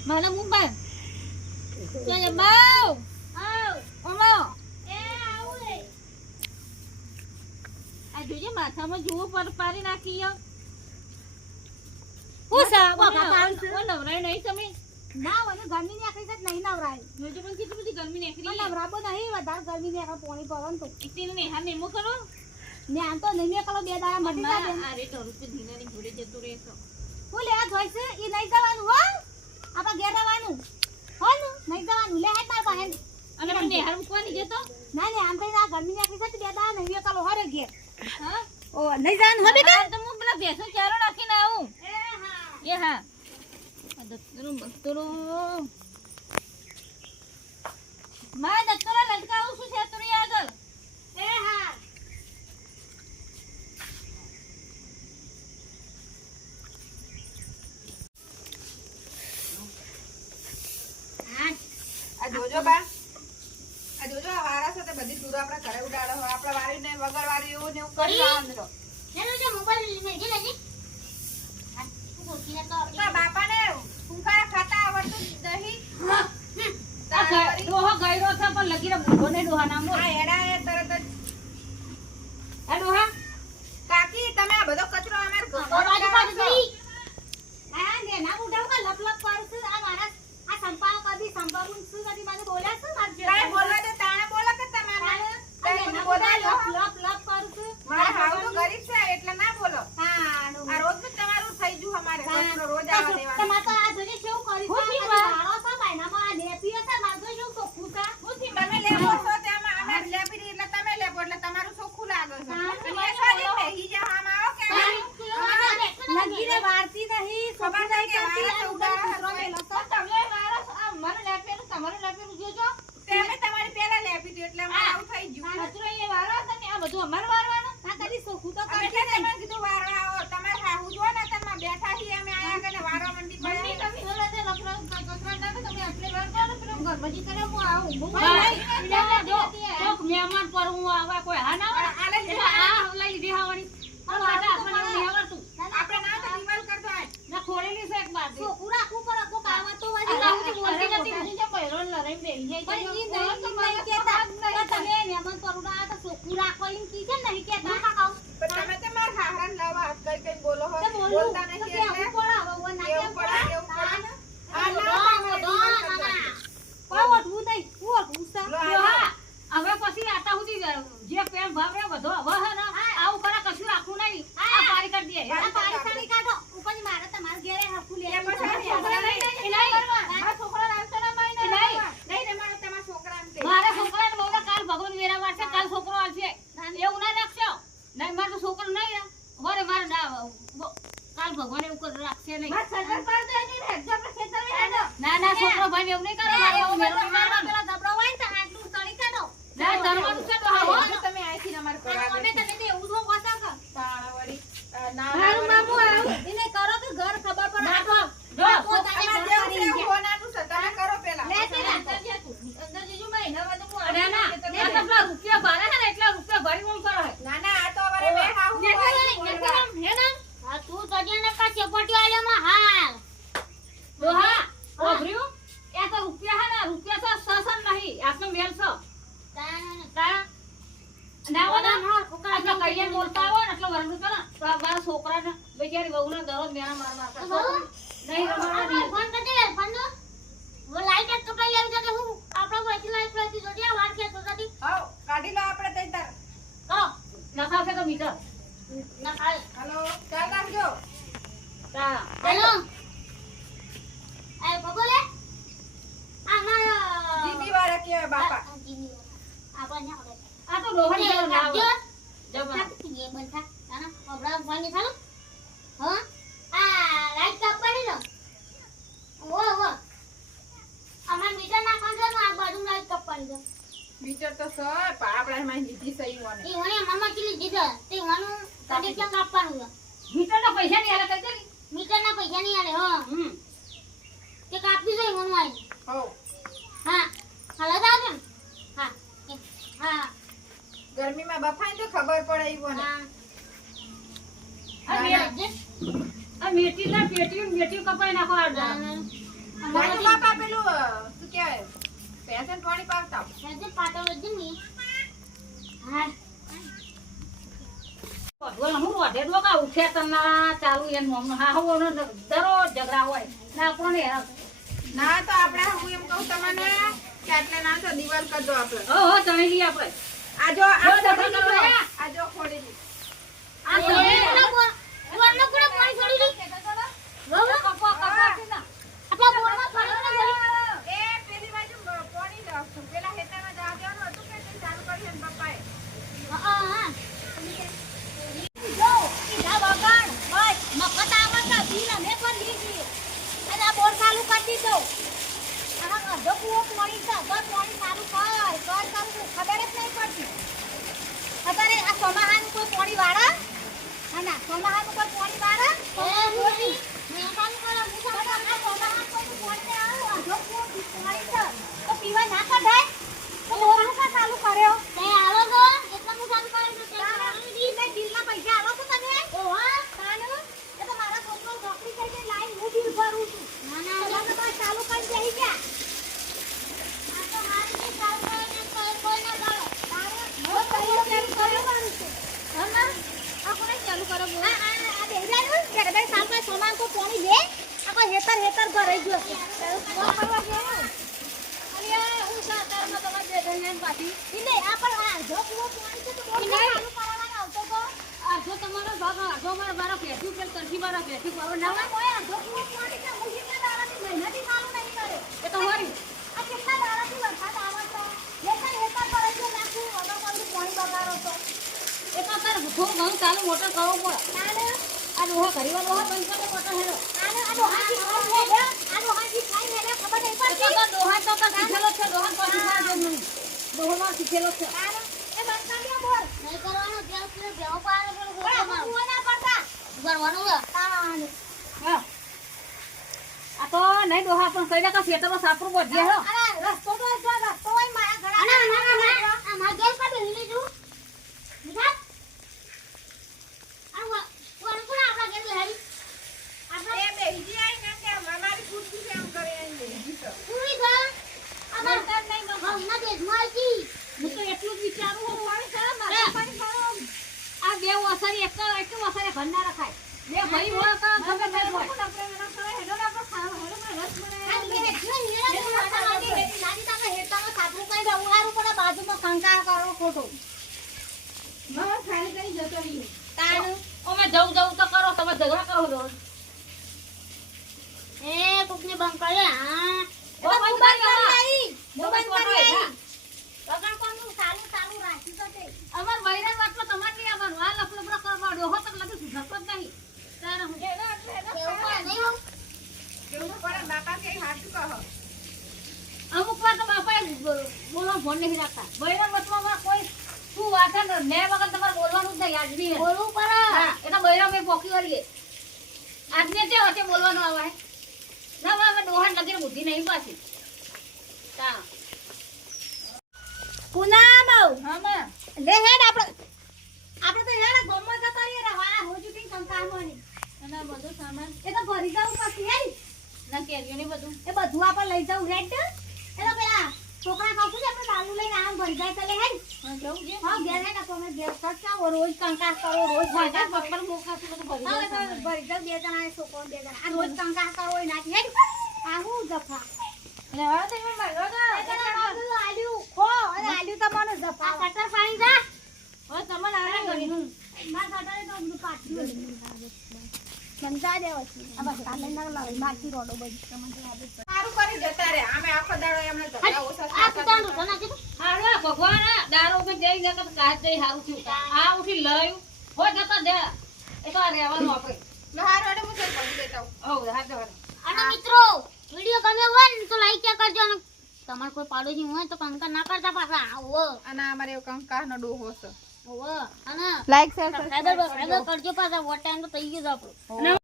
Mana mumban? Saya bau. Au. Mama. આ જોજે માથામાં જુઓ પર પારી નાખી યો હું સા બાપા પાંચ ઓ નવરાય નહીં તમે ના મને ગરમી ની આખરી સાથ નહીં નવરાય જોજે પણ કેટલી બધી ગરમી ની આખરી નવરાબો નહીં વધારે ગરમી ની આખા પોણી પવન તો ઇતની ને હા નેમો કરો ને આમ તો નેમે કરો બે દાડા મટી જાય અરે તો રૂપિયા ધીના ની જોડે જતો રહેશો હું લેવા જોઈશે એ નહીં જવાનું હો આપા ઘેર રહેવાનું હો ને નહીં જવાનું. લે હે તાર પાસે. અને મને હાર મૂકવાની જતો ના ના આમ કઈ ના ગરમી નાખી છે બે દા નહીં કાલો હરે ઘેર. હા? ઓ નહીં જવાનું હો બેટા? તો હું પેલા ભેંસો ચારો નાખીને આવું? એ હા. એ હા. દત્તરો બત્તરો માં દત્તરો લટકાવું છું છેતરી આગળ? એ હા. જો બા. આ જોજો આ વારા સાથે બધી દૂર આપણે ઘરે ઉડાડો આપણે વારીને વગર વારી એવું ને એવું કરી આવવાનું Bye. Bye. બેચારી વહુ ના દરરોજ મેળા માર માર કરતો નહીં રમાડવા એક લાઈટ પછી જોડી વાર તો જતી. હાવ કાઢી લો આપણે તઈ તાર. કરો તો મીટર નખા હાલો ચાલ રાખજો. તા ચાલો વિચાર તો સર પાપડા માં લીધી હા. ને. હા. હા. ગરમી તો ખબર પડે ઈ ઓને આ મેટી ના પેટી મેટી કપાઈ નાખો આ પેલું શું કેવાય દરરોજ ઝઘડા હોય. ના આપણને ના તો આપણે હું એમ કહું તમને કે આટલે ના તો દીવાલ કરજો આપણે. હો હો ચણી લઈએ આપણે. આ જો આ જો ખોડી. આ ખોડી આ એ ચણી કોનો કોણ- કોનો કોનો પાણી છોડી દી બહુ કપો કપો છે ને. આપણા બોરમાં પાણી કોને છોડી એ પેલી બાજુ બ- પાણી લો. પેલા ખેતરમાં જવા દેવાનું હતું કે તે ચાલુ કરી છે ને પપ્પાએ. હા હા જો સીધા વગર બસ મફત આવતા બિલ અમે પણ લીધી અને આ બોર ચાલુ કરી દીધો અને અડધો કૂવો પાણી ચાલુ કર કર કર ખબર જ નહીં પડતી. અત્યારે આ સોમાહાનું કોઈ પાણી વાળા? હા ના સોમાહાનું કોઈ પાણી વાળા પીવા ના મહેરબાની કરો હું તમને આ સોમાહાન કોઈ પાણી ને આવું અડધો કૂવો પાણી છે તો પીવા ના કઢાય તો બોરનું કા ચાલુ કર્યો તે આવો તો એટલા હું ચાલુ કર્યું તો તે બિલ ને બિલના પૈસા આવો છો તમે ઓહા કાનો એ તો મારા છોકરો નોકરી કરી દે લાઈન હું બિલ ભરું છું ના ના તમે બસ ચાલુ કરી દેઈ ગયા આ તો મારી બી ચાલુ કરીને કોઈ કોઈ ના કરો તારે હું ચાલુ કરી કર્યું છે હા ના આ કોને ચાલુ કરો આ આ આ બેહજાનું કે બે સાલમાં સોમાન કો પાણી દે. આ હેતર હેતર ભરાઈ ગયો. છે કોણ કરવા ગયો અરે હું તમારે આ પણ આ જો કૂવો પાણી છે તો બોલ ચાલુ કરાવવાનો આવતો તો. અડધો તમારો ભાગ અડધો મારો મારા પેટી ઉપર તરફી મારા પેટી પર ના ના કોઈ આ જો કૂવો પાણી છે હું કેટલા દાડાથી મહિનાથી ચાલુ નહીં કર્યો એ તમારી આ કેટલા દાડાથી વરસાદ આવે છે હેતર હેતર ભરાઈ ગયો નાખું વગર પાણી પાણી બગાડો તો તો ઘણું ચાલુ મોટર કરવું પડે. આ ડોહા ઘડીવાર ડોહા બંધ કરે મોટર હેરો નાને આ ડોહાજી આ ડોહાજી ખાઈ લે ખબર નહીં એ તો ડોહા તો શીખેલો છે ડોહા તો શીખવા જેમ નહીં. ડોહામાં શીખેલો છે. હા. આ તો નહીં ડોહા પણ કઈ નાખા ખેતરમાં સાપરું બધે હેરો રસ્તો તો રસ્તો મારા ઘર માર ગેસ પર લેજો નિકાલ આ વા કોણ કોણ આપણા ઘેર લહેરી આપણા એ બેહી જાય ને કે અમારી ખુરશી છે એમ કરે એમ બેહી તો. પૂરી ઘર અમાર ઘર નહીં હમના દેશમાં હતી હું તો એટલું જ વિચારું હું પાણી ખરો મારા પાણી ખરો આ બે વસારી એક એટલું વસારી ઘર ના રખાય. બે ભાઈ હોય તો ગમે તે કરો તમે ઝઘડા કરો રોજ. સુધરતો જ નહીં તારે હું. હાચું કહો અમુક વાર તો બાપાએ બોલવાનો ફોન નહીં રાખતા. બૈરા વચમાં કોઈ શું વાત છે મેં વગર તમારે બોલવાનું જ નહીં આજની હા એ તો બૈરા મેં પોકી વળીએ. આજને તે વચ્ચે બોલવાનું આવે. ના હવે અમે ડોહાન લગીને બુદ્ધિ નહીં પાછી. તા હા માં લે હેડ આપણે આપણે તો હેડ ગોમમાં જતા રહીએ ને વાળા રોજ ઉઠીને કંકાળમાં અને આ સામાન. એ તો ભરી જવું પછી હેડ. ના કેરીઓ ને બધું. એ બધું આપણે લઈ જવું હેડ. એ તો પેલા છોકરા કાકુ છે આપણે બાલુ લઈને આમ ભરી જાય ચાલે હા જવું છે. હા ઘેર ઘેર ખર્ચાવો રોજ કંકાસ કરો રોજ બધું ભરી જાવ બે જણા છોકરો બે જણા રોજ કંકાસ કરો નાખી હું જફા. એટલે તો એમાં માર્યો તો. એ પેલા બાજુ આલ્યું ખો અને આલ્યું તો મને કટર પાણી જા હવે તમને આવે ઘડીનું. માર કટરે તો બધું પાછું સમજા દેવા છે આ બસ કાલે ના લાવે મારથી રોડો બધી તમને યાદ સારું કરી જતા રે અમે આખો દાડો એમને ઝઘડા ઓછા આ થતા કુતાન નતા. રોટો નાખી હારું આ ભગવાન દારો ઉપર જઈ ને કાચ જઈ હારું થયું આ ઉઠી લયું હોય જતા દે એ તો આ રેવાનું આપણે લો હારું હેડો હું જઈ પડી દેતા આવું. હવ હા તો અને મિત્રો વિડિયો ગમ્યો હોય ને તો લાઈક કરજો અને તમારે કોઈ પાડોશી હોય તો કંકા ના કરતા પાછા આવો. અને અમારે કંકા નો ડોહો છે ઓવો અને લાઈક શેર સબસ્ક્રાઇબ કરજો પાછા. વોટ ટાઈમ તો થઈ ગયો આપણો.